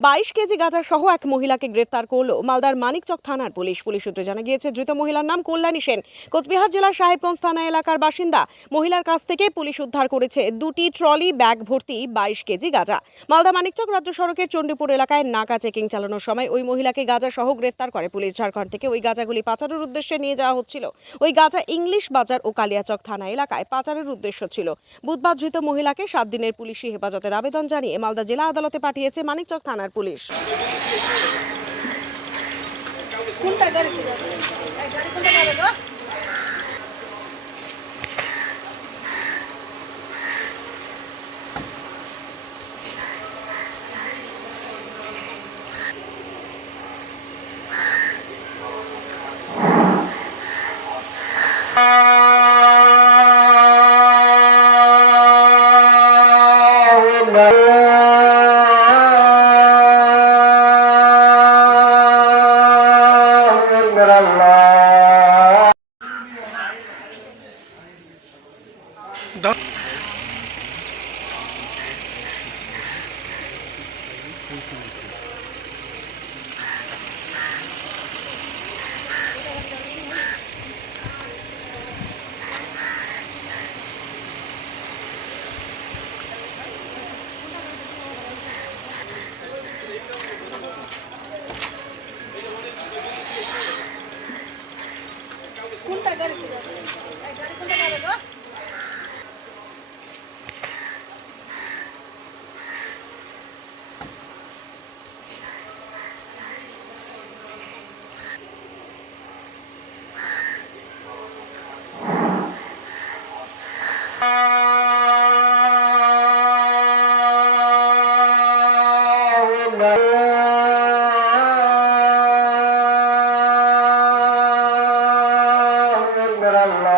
22 KG গাঁজা সহ এক মহিলাকে গ্রেফতার করল মালদার মানিকচক থানার পুলিশ। পুলিশ সূত্রে জানা গিয়েছে, ধৃত মহিলার নাম কল্যাণী সেন, কোচবিহার জেলার সাহেবগঞ্জ থানা এলাকার বাসিন্দা। মহিলার কাছ থেকে পুলিশ উদ্ধার করেছে 2টি ট্রলি ব্যাগ ভর্তি 22 কেজি গাঁজা। মালদা মানিকচক রাজ্য সড়কের চণ্ডীপুর এলাকায় নাকা চেকিং চালানোর সময় ওই মহিলাকে গাঁজা সহ গ্রেফতার করে পুলিশ। ঝাড়খণ্ড থেকে ওই গাঁজাগুলি পাচারের উদ্দেশ্যে নিয়ে যাওয়া হচ্ছিল। ওই গাঁজা ইংলিশ বাজার ও কালিয়াচক থানা এলাকায় পাচারের উদ্দেশ্য ছিল। বুধবার ধৃত মহিলাকে 7 দিনের পুলিশি হেফাজতের আবেদন জানিয়ে মালদা জেলা আদালতে পাঠিয়েছে মানিকচক থানার পুলিশ। কোনটা গাড়িতে যাবে? এই গাড়ি কোনটা যাবে গো? কোনটা গাড়িতে যাবে? এই গাড়ি কোনটা যাবে গো? Allah